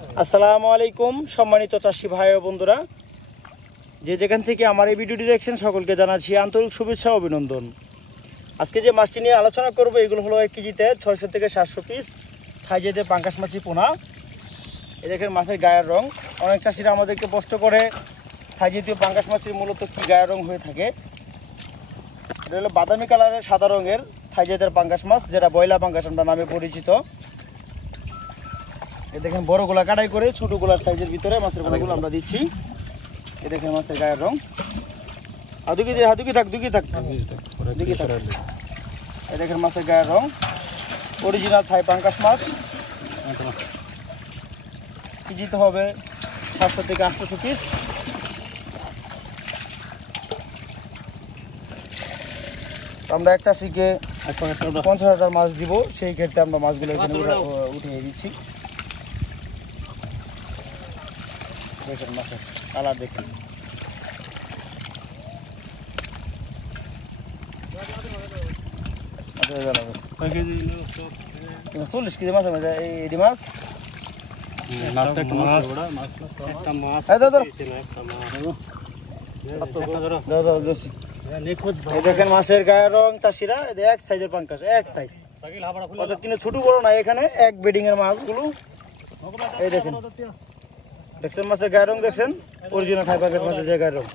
আসসালামু আলাইকুম সম্মানিত চাষি ভাই ও বন্ধুরা, যে যেখান থেকে আমার এই ভিডিওটি দেখছেন সকলকে জানাচ্ছি আন্তরিক শুভেচ্ছা ও অভিনন্দন। আজকে যে মাছটি নিয়ে আলোচনা করব এগুলো হলো 1 কেজিতে 600 থেকে 700 পিস থাই জাতের পাঙ্গাস মাছি পোনা। এই দেখেন মাছের গায়ের রং। অনেক চাষিরা আমাদেরকে প্রশ্ন করে থাই জাতীয় পাঙ্গাস মাছের মূলত কি গায়ের রং হয়ে থাকে। এটা হলো বাদামি কালারের সাদা রঙের থাই জাতের পাঙ্গাস মাছ, যেটা বয়লা পাঙ্গাস আমরা নামে পরিচিত। এ দেখেন বড়গুলা কাটাই করে ছোটগুলার সাইজের ভিতরে মাছের পোনাগুলো আমরা দিচ্ছি। এ দেখেন মাছের গায়ের রং। এ দেখেন মাছের গায়ের রং, অরিজিনাল থাই পাঙ্গাস মাছ। কেজিতে হবে 700 থেকে 800 পিস। আমরা এক চাষিকে 50,000 মাছ দিব, সেই ক্ষেত্রে আমরা মাছগুলো এখানে উঠিয়ে দিচ্ছি। দেখেন মাছের কালার দেখেন। চল্লিশ কেজি মাছ এই মাছ দেখেন মাছের গায়ের রং। চাষিরা এক সাইজের পাঙ্গাস, এক সাইজ, কিন্তু ছোট বড় না, এখানে এক বেডিং এর মাছগুলো। এই দেখেন দেখছেন মাছের গায়ের রং, দেখছেন অরিজিনাল থাই পাঙ্গাস মাছের যে গায়ের রং।